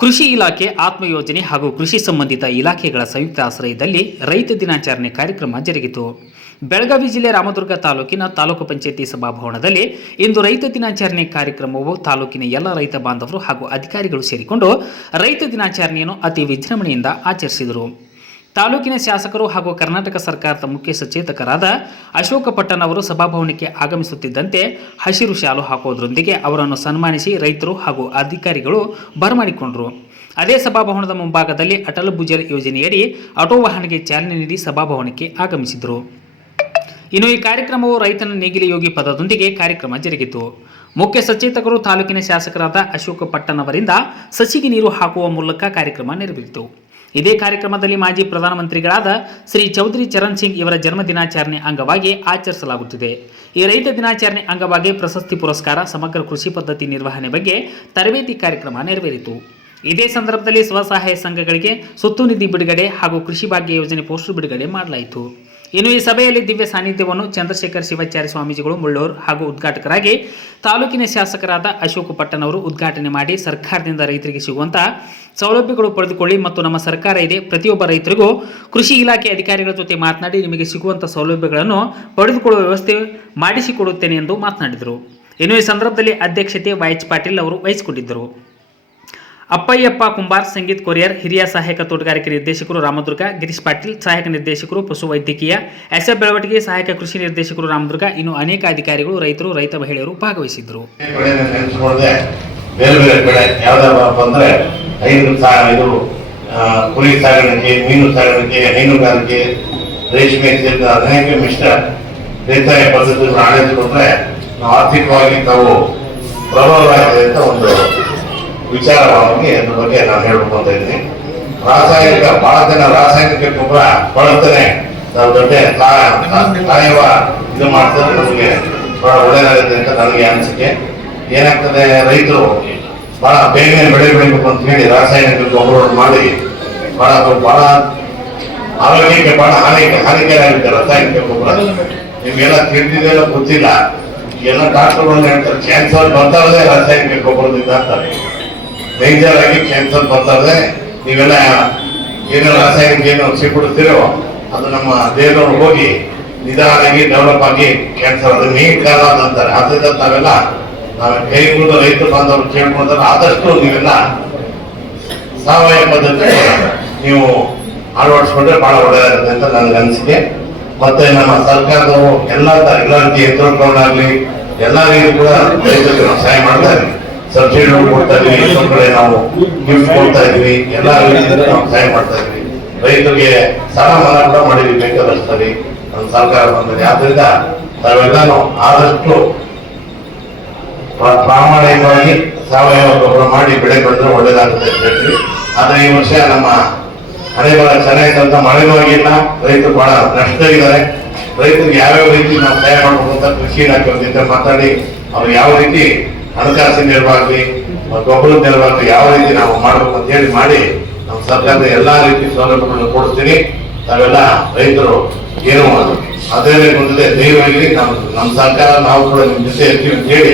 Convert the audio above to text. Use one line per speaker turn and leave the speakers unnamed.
ಕೃಷಿ ಇಲಾಖೆ ಆತ್ಮ ಯೋಜನೆ ಹಾಗೂ ಕೃಷಿ ಸಂಬಂಧಿತ ಇಲಾಖೆಗಳ ಸಂಯುಕ್ತ ಆಶ್ರಯದಲ್ಲಿ ರೈತ ದಿನಾಚರಣೆ ಕಾರ್ಯಕ್ರಮ ಜರುಗಿತು. ಬೆಳಗಾವಿ ಜಿಲ್ಲೆ ರಾಮದುರ್ಗ ತಾಲೂಕಿನ ತಾಲೂಕು ಪಂಚಾಯತಿ ಸಭಾಭವನದಲ್ಲಿ ಇಂದು ರೈತ ದಿನಾಚರಣೆ ಕಾರ್ಯಕ್ರಮವು ತಾಲೂಕಿನ ಎಲ್ಲ ರೈತ ಬಾಂಧವರು ಹಾಗೂ ಅಧಿಕಾರಿಗಳು ಸೇರಿಕೊಂಡು ರೈತ ದಿನಾಚರಣೆಯನ್ನು ಅತಿ ವಿಜೃಂಭಣೆಯಿಂದ ಆಚರಿಸಿದರು. ತಾಲೂಕಿನ ಶಾಸಕರು ಹಾಗೂ ಕರ್ನಾಟಕ ಸರ್ಕಾರದ ಮುಖ್ಯ ಸಚೇತಕರಾದ ಅಶೋಕ ಪಟ್ಟಣ ಅವರು ಸಭಾಭವನಕ್ಕೆ ಆಗಮಿಸುತ್ತಿದ್ದಂತೆ ಹಸಿರು ಶಾಲು ಹಾಕುವುದರೊಂದಿಗೆ ಅವರನ್ನು ಸನ್ಮಾನಿಸಿ ರೈತರು ಹಾಗೂ ಅಧಿಕಾರಿಗಳು ಬರಮಾಡಿಕೊಂಡರು. ಅದೇ ಸಭಾಭವನದ ಮುಂಭಾಗದಲ್ಲಿ ಅಟಲ್ ಭುಜಲ್ ಯೋಜನೆಯಡಿ ಆಟೋ ವಾಹನಕ್ಕೆ ಚಾಲನೆ ನೀಡಿ ಸಭಾಭವನಕ್ಕೆ ಆಗಮಿಸಿದರು. ಇನ್ನು ಈ ಕಾರ್ಯಕ್ರಮವು ರೈತನ ನೇಗಿಲ ಯೋಗಿ ಪದದೊಂದಿಗೆ ಕಾರ್ಯಕ್ರಮ ಜರುಗಿತು. ಮುಖ್ಯ ಸಚೇತಕರು ತಾಲೂಕಿನ ಶಾಸಕರಾದ ಅಶೋಕ ಪಟ್ಟಣವರಿಂದ ಸಸಿಗೆ ನೀರು ಹಾಕುವ ಮೂಲಕ ಕಾರ್ಯಕ್ರಮ ನೆರವೇರಿತು. ಇದೇ ಕಾರ್ಯಕ್ರಮದಲ್ಲಿ ಮಾಜಿ ಪ್ರಧಾನಮಂತ್ರಿಗಳಾದ ಶ್ರೀ ಚೌಧರಿ ಚರಣ್ ಸಿಂಗ್ ಇವರ ಜನ್ಮ ದಿನಾಚರಣೆ ಅಂಗವಾಗಿ ಆಚರಿಸಲಾಗುತ್ತಿದೆ. ಈ ರೈತ ದಿನಾಚರಣೆ ಅಂಗವಾಗಿ ಪ್ರಶಸ್ತಿ ಪುರಸ್ಕಾರ, ಸಮಗ್ರ ಕೃಷಿ ಪದ್ಧತಿ ನಿರ್ವಹಣೆ ಬಗ್ಗೆ ತರಬೇತಿ ಕಾರ್ಯಕ್ರಮ ನೆರವೇರಿತು. ಇದೇ ಸಂದರ್ಭದಲ್ಲಿ ಸ್ವಸಹಾಯ ಸಂಘಗಳಿಗೆ, ಸುತ್ತು ನಿಧಿ ಬಿಡುಗಡೆ ಹಾಗೂ ಕೃಷಿ ಭಾಗ್ಯ ಯೋಜನೆ ಪೋಸ್ಟರ್ ಬಿಡುಗಡೆ ಮಾಡಲಾಯಿತು. ಇನ್ನು ಈ ಸಭೆಯಲ್ಲಿ ದಿವ್ಯ ಸಾನ್ನಿಧ್ಯವನ್ನು ಚಂದ್ರಶೇಖರ್ ಶಿವಾಚಾರ್ಯ ಸ್ವಾಮೀಜಿಗಳು, ಮುಳ್ಳೂರು ಹಾಗೂ ಉದ್ಘಾಟಕರಾಗಿ ತಾಲೂಕಿನ ಶಾಸಕರಾದ ಅಶೋಕ್ ಪಟ್ಟಣ್ ಅವರು ಉದ್ಘಾಟನೆ ಮಾಡಿ ಸರ್ಕಾರದಿಂದ ರೈತರಿಗೆ ಸಿಗುವಂತಹ ಸೌಲಭ್ಯಗಳು ಪಡೆದುಕೊಳ್ಳಿ ಮತ್ತು ನಮ್ಮ ಸರ್ಕಾರ ಇದೆ. ಪ್ರತಿಯೊಬ್ಬ ರೈತರಿಗೂ ಕೃಷಿ ಇಲಾಖೆ ಅಧಿಕಾರಿಗಳ ಜೊತೆ ಮಾತನಾಡಿ ನಿಮಗೆ ಸಿಗುವಂಥ ಸೌಲಭ್ಯಗಳನ್ನು ಪಡೆದುಕೊಳ್ಳುವ ವ್ಯವಸ್ಥೆ ಮಾಡಿಸಿಕೊಡುತ್ತೇನೆ ಎಂದು ಮಾತನಾಡಿದರು. ಇನ್ನು ಈ ಸಂದರ್ಭದಲ್ಲಿ ಅಧ್ಯಕ್ಷತೆ ವೈಎಚ್ ಪಾಟೀಲ್ ಅವರು ವಹಿಸಿಕೊಂಡಿದ್ದರು. ಅಪ್ಪಯ್ಯಪ್ಪ ಕುಂಬಾರ್ ಸಂಗೀತ್ ಕೊರಿಯರ್, ಹಿರಿಯ ಸಹಾಯಕ ತೋಟಗಾರಿಕೆ ನಿರ್ದೇಶಕರು ರಾಮದುರ್ಗ, ಗಿರೀಶ್ ಪಾಟೀಲ್ ಸಹಾಯಕ ನಿರ್ದೇಶಕರು ಪಶು ವೈದ್ಯಕೀಯ ಎಸ್ ಎಫ್ ಬೆಳವಟಿಗೆ ಸಹಾಯಕ ಕೃಷಿ ನಿರ್ದೇಶಕರು ರಾಮದುರ್ಗ, ಇನ್ನು ಅನೇಕ ಅಧಿಕಾರಿಗಳು, ರೈತರು, ರೈತ ಮಹಿಳೆಯರು
ಭಾಗವಹಿಸಿದ್ರು ಇದು ಕುರಿ ಸಾಗಾಣಿಕೆ ಮೀನು ಸಾಗಾಣಿಕೆ ಹೈನುಗಾರಿಕೆ ರೇಷ್ಮೆ ಅನೇಕ ಮಿಶ್ರ ಬೇಸಾಯ ಪದ್ಧತಿಗಳನ್ನು ಆರ್ಥಿಕವಾಗಿ ತಾವು ಆಗಿದೆ ಅಂತ ಒಂದು ವಿಚಾರವಾಗಿ ಅದ್ರ ಬಗ್ಗೆ ನಾನು ಹೇಳ್ಬೇಕು ಇದ್ದೀನಿ ರಾಸಾಯನಿಕ, ಬಹಳ ಜನ ರಾಸಾಯನಿಕ ಗೊಬ್ಬರ ಬಳಸ್ತಾನೆ. ನಾವು ದೊಡ್ಡ ಸಾವಯವ ಇದು ಮಾಡ್ತಾರೆ ನಮಗೆ. ಬಹಳ ಒಳ್ಳೇದಾಗುತ್ತೆ ಅಂತ ನನಗೆ ಅನಿಸಿಕೆ. ಏನಾಗ್ತದೆ, ರೈತರು ಬಹಳ ಬೇಗನೆ ಬೆಳೆ ಬೆಳಿಬೇಕು ಅಂತ ಹೇಳಿ ರಾಸಾಯನಿಕ ಗೊಬ್ಬರ ಮಾಡಿ ಬಹಳ ಬಹಳ ಆರೋಗ್ಯಕ್ಕೆ ಬಹಳ ಹಾನಿ ಹಾನಿಕರ ಆಗುತ್ತೆ ರಾಸಾಯನಿಕ ಗೊಬ್ಬರ. ನಿಮ್ಗೆಲ್ಲ ತಿಳಿದಿದೆಲ್ಲ ಗೊತ್ತಿಲ್ಲ. ಎಲ್ಲ ಡಾಕ್ಟರ್ಗಳನ್ನ ಹೇಳ್ತಾರೆ ಕ್ಯಾನ್ಸರ್ ಬರ್ತಾ ಇದೆ ರಾಸಾಯನಿಕ ಗೊಬ್ಬರದಿಂದ ಅಂತಾರೆ. ಡೇಂಜರ್ ಆಗಿ ಕ್ಯಾನ್ಸರ್ ಬರ್ತಾ ಇದೆ. ನೀವೆಲ್ಲ ಏನು ರಾಸಾಯನಿಕ ಏನು ಸಿಕ್ಬಿಡ್ತೀರೋ ಅದು ನಮ್ಮ ದೇಹದವ್ರು ಹೋಗಿ ನಿಧಾನಾಗಿ ಡೆವಲಪ್ ಆಗಿ ಕ್ಯಾನ್ಸರ್ ಅದು ಮೇನ್ ಕಾಲ ಅಂತಾರೆ ಆದ್ರಿಂದ ತಾವೆಲ್ಲ, ನಾವು ಕೈ ಮುಂದೆ ರೈತ ಬಾಂಧವರು ಕೇಳ್ಕೊಂಡ್ರೆ ಆದಷ್ಟು ನೀವೆಲ್ಲ ಸಾವಯವ ಪದ್ಧತಿ ನೀವು ಅಳವಡಿಸ್ಕೊಂಡ್ರೆ ಬಹಳ ಒಳ್ಳೆಯದಾಗುತ್ತೆ ಅಂತ ನನಗೆ ಅನಿಸಿಕೆ. ಮತ್ತೆ ನಮ್ಮ ಸರ್ಕಾರದವರು ಎಲ್ಲ ಎಲ್ಲ ರೀತಿ ಆಗಲಿ ಎಲ್ಲ ರೀತಿ ಕೂಡ ರೈತರಿಗೆ ಸಹಾಯ ಮಾಡ್ತಾ ಇದ್ವಿ ಸಬ್ಸಿಡಿಗಳು ಕೊಡ್ತಾ ಇದ್ವಿ ಎಷ್ಟೋ ನಾವು ಗಿಫ್ಟ್ ಕೊಡ್ತಾ ಇದ್ವಿ, ಎಲ್ಲ ನಾವು ಸಹಾಯ ಮಾಡ್ತಾ ಇದ್ವಿ. ರೈತರಿಗೆ ಸಾಲ ಮನ್ನಾ ಕೂಡ ಮಾಡಿದ್ವಿ ಬೇಕಾದಷ್ಟಲ್ಲಿ ನಮ್ಮ ಸರ್ಕಾರ ಬಂದಿದೆ ಆದ್ರಿಂದ ತಾವೆಲ್ಲಾನು ಆದಷ್ಟು ಪ್ರ- ಪ್ರಾಮಾಣಿಕವಾಗಿ ಸಾವಯವ ಗೊಬ್ಬರ ಮಾಡಿ ಬೆಳೆ ಬೆಳೆದ್ರೆ ಒಳ್ಳೇದಾಗುತ್ತೆ ಅಂತ ಹೇಳ್ತೀವಿ. ಆದ್ರೆ ಈ ವರ್ಷ ನಮ್ಮ ಮಳೆ ಬರ ಚೆನ್ನಾಗಿದ್ದಂತ ಮಳೆನೂ ಆಗಿಲ್ಲ ರೈತರು ಬಹಳ ನಷ್ಟ ಇದ್ದಾರೆ ರೈತರಿಗೆ ಯಾವ್ಯಾವ ರೀತಿ ನಾವು ಸಹಾಯ ಮಾಡಬೇಕು ಅಂತ ಕೃಷಿ ಇಲಾಖೆ ಮಾತಾಡಿ, ಅವ್ರು ಯಾವ ರೀತಿ ಹಣಕಾಸಿನ ನೆರವಾಗ್ಲಿ ಗೊಬ್ಬರದ ನೆರವಾಗ್ಲಿ ಯಾವ ರೀತಿ ನಾವು ಮಾಡಬೇಕು ಅಂತ ಹೇಳಿ ಮಾಡಿ ನಮ್ಮ ಸರ್ಕಾರದ ಎಲ್ಲಾ ರೀತಿ ಸೌಲಭ್ಯಗಳನ್ನು ಕೊಡಿಸ್ತೀನಿ. ತಾವೆಲ್ಲ ರೈತರು ಏನು ಅದೇ ಬಂದಿದೆ. ದಯವಾಗಿ ನಮ್ಮ ನಮ್ಮ ಸರ್ಕಾರ, ನಾವು ಕೂಡ ನಿಮ್ಮ ಜೊತೆ ಇರ್ತೀವಿ ಅಂತ ಹೇಳಿ